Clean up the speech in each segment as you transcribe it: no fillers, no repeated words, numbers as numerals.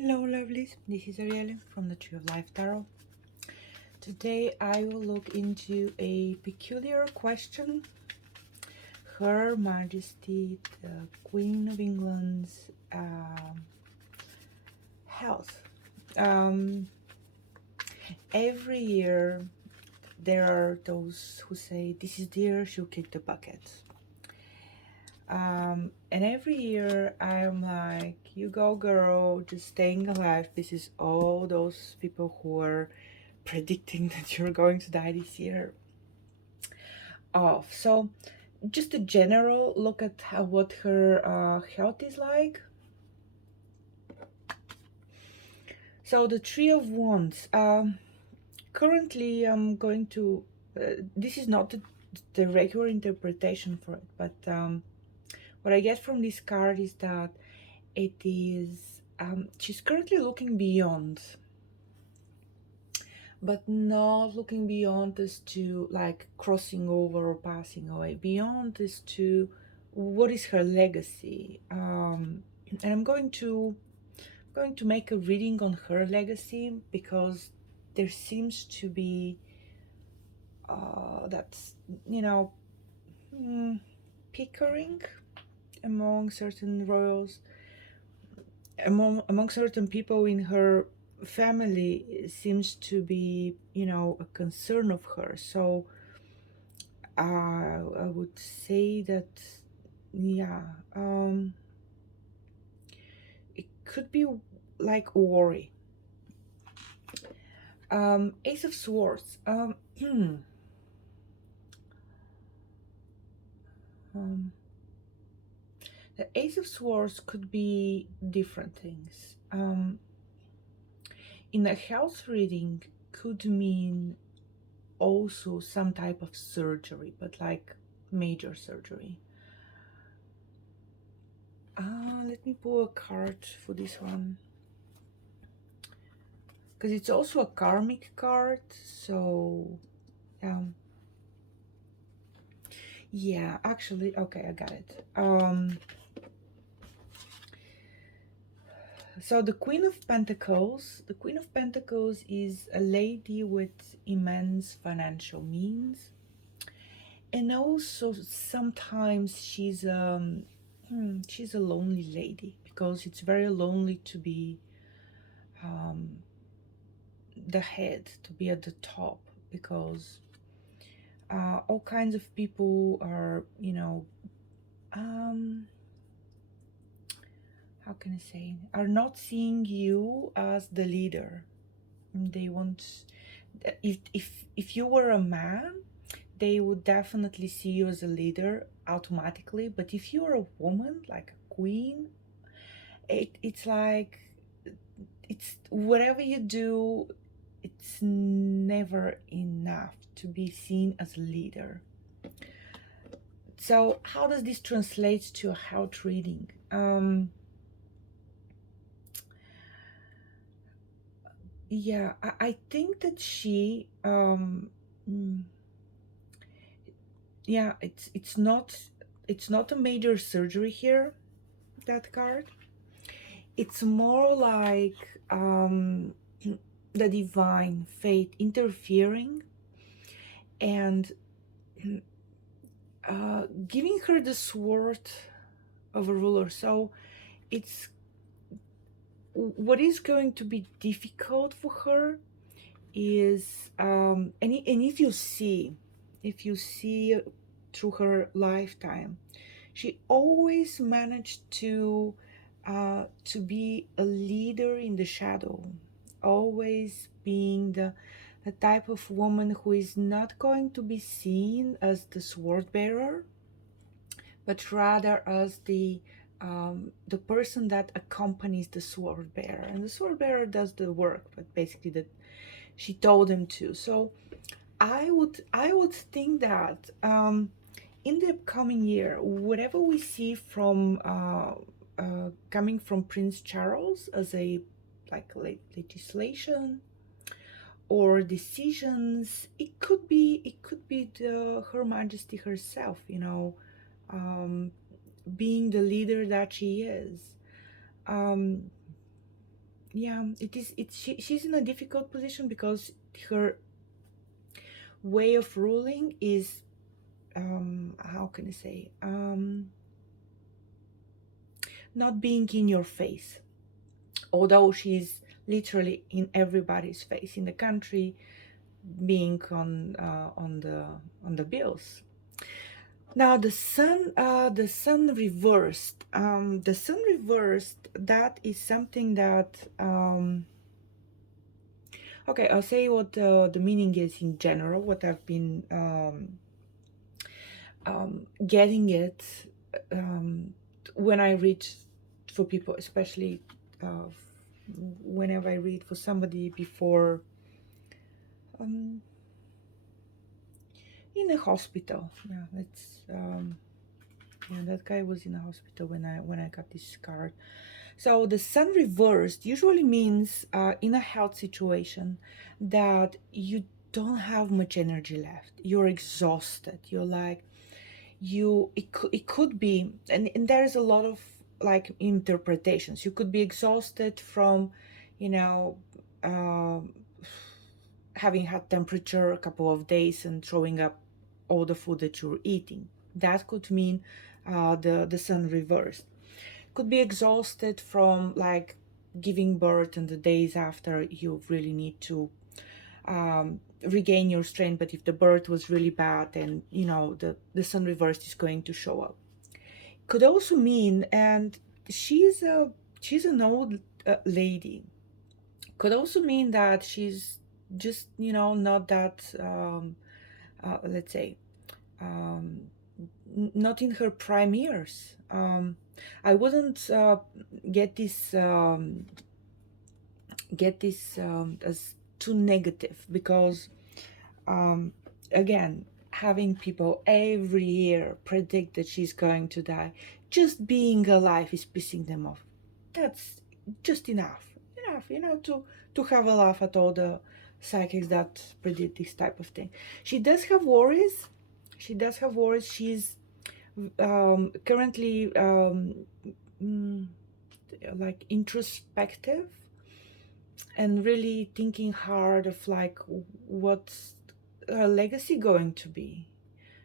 Hello lovelies, this is Ariel from the Tree of Life Tarot. Today I will look into a peculiar question. Her Majesty, the Queen of England's health. Every year there are those who say, this is the year she'll kick the bucket. And every year I'm like, you go girl, just staying alive. This is all those people who are predicting that you're going to die this year off. So just a general look at what her health is like. So the Three of Wands. Currently I'm going to this is not the regular interpretation for it, but what I get from this card is that it is she's currently looking beyond, but not looking beyond as to like crossing over or passing away. Beyond as to what is her legacy. And I'm going to make a reading on her legacy, because there seems to be that's, you know, pickering among certain royals, among certain people in her family. Seems to be, you know, a concern of hers. So I would say that, yeah, it could be like worry. Ace of Swords. The Ace of Swords could be different things. In a health reading, could mean also some type of surgery, but like major surgery. Let me pull a card for this one, because it's also a karmic card. So yeah, actually, okay, I got it. So the Queen of Pentacles is a lady with immense financial means, and also sometimes she's a lonely lady, because it's very lonely to be the head, to be at the top, because all kinds of people are, you know, how can I say, are not seeing you as the leader. They want, if you were a man, they would definitely see you as a leader automatically. But if you're a woman, like a queen, it's like, it's whatever you do, it's never enough to be seen as a leader. So how does this translate to a health reading? Yeah, I think that she yeah, it's not a major surgery here, that card. It's more like the divine fate interfering and giving her the sword of a ruler. So it's what is going to be difficult for her is and if you see through her lifetime, she always managed to be a leader in the shadow, always being the type of woman who is not going to be seen as the sword bearer, but rather as the person that accompanies the sword bearer, and the sword bearer does the work, but basically that she told him to. So I would think that in the upcoming year, whatever we see from coming from Prince Charles as a like legislation or decisions, it could be Her Majesty herself, you know, being the leader that she is. Yeah, it is. She's in a difficult position because her way of ruling is, how can I say, not being in your face, although she's literally in everybody's face in the country, being on the bills. Now the sun reversed. The sun reversed. That is something that. Okay, I'll say what the meaning is in general. What I've been getting it um, when I read for people, especially uh, whenever I read for somebody before, um, in a hospital. Yeah, that's yeah, that guy was in a hospital when I got this card. So the sun reversed usually means in a health situation that you don't have much energy left. You're exhausted. You're like it could be, and there's a lot of like interpretations. You could be exhausted from, you know, um having had temperature a couple of days and throwing up all the food that you're eating. That could mean the sun reversed. Could be exhausted from like giving birth and the days after you really need to regain your strength. But if the birth was really bad, then you know the sun reversed is going to show up. Could also mean, and she's a she's an old lady. Could also mean that she's just, you know, not that let's say um, not in her prime years. I wouldn't get this as too negative because um, again, having people every year predict that she's going to die, just being alive is pissing them off. That's just enough, you know, to have a laugh at all the psychics that predict this type of thing. She does have worries. She does have worries. She's currently mm, like introspective and really thinking hard of like what's her legacy going to be.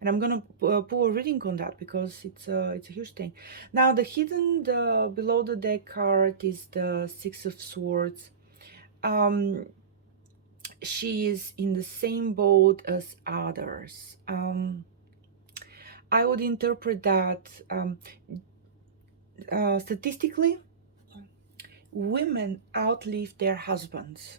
And I'm gonna pull a reading on that because it's a huge thing. Now the below the deck card is the Six of Swords. um she is in the same boat as others. I would interpret that statistically women outlive their husbands.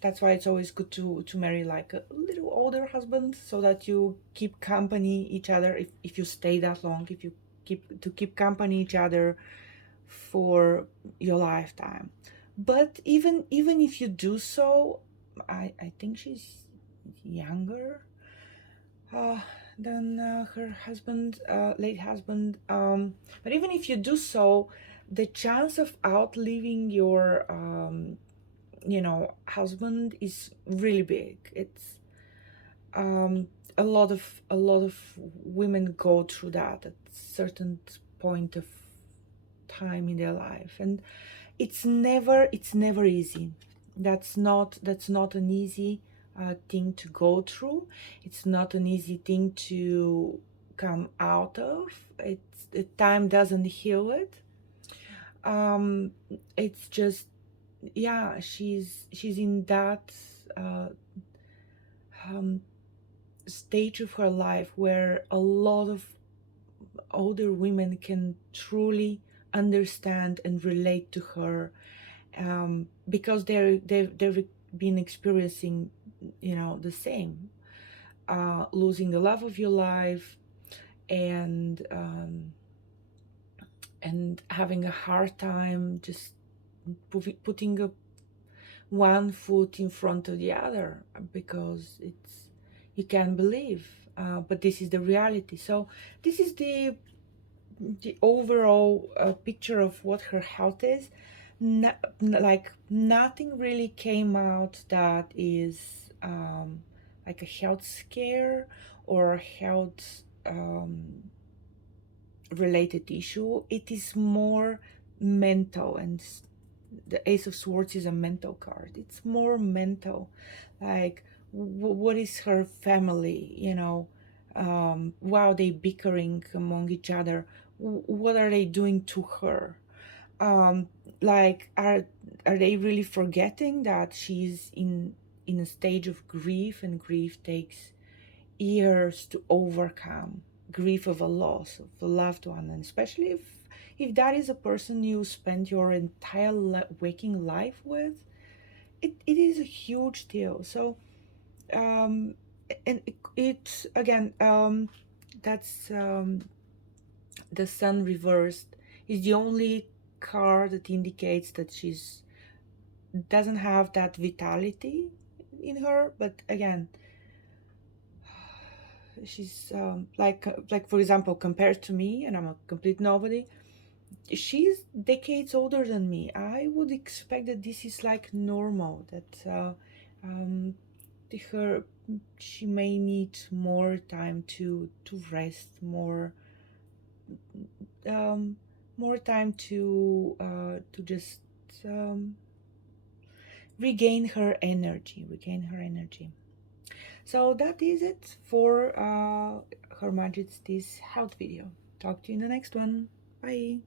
That's why it's always good to marry like a little older husband so that you keep company each other if you stay that long, if you keep company each other for your lifetime. But even if you do so, I think she's younger uh, than her husband, late husband. But even if you do so, the chance of outliving your you know husband is really big. It's um a lot of women go through that at certain point of time in their life, and it's never easy. That's not an easy thing to go through. It's not an easy thing to come out of. It's the time doesn't heal it. um it's just, yeah, she's in that uh, um, stage of her life where a lot of older women can truly understand and relate to her, because they've been experiencing, you know, the same, losing the love of your life, and having a hard time just putting a one foot in front of the other because it's you can't believe, but this is the reality. So this is the overall picture of what her health is. Like nothing really came out that is like a health scare or a health related issue. It is more mental, and the Ace of Swords is a mental card. It's more mental, like what is her family, why are they bickering among each other? What are they doing to her? um like are they really forgetting that she's in a stage of grief, and grief takes years to overcome, grief of a loss of a loved one, and especially if that is a person you spend your entire waking life with, it is a huge deal. So um and it again, that's the sun reversed is the only card that indicates that she's doesn't have that vitality in her. But again, she's like for example, compared to me, and I'm a complete nobody, she's decades older than me. I would expect that this is like normal, that um her she may need more time to rest, um more time to just um regain her energy. So that is it for Her Majesty's health video. Talk to you in the next one. Bye.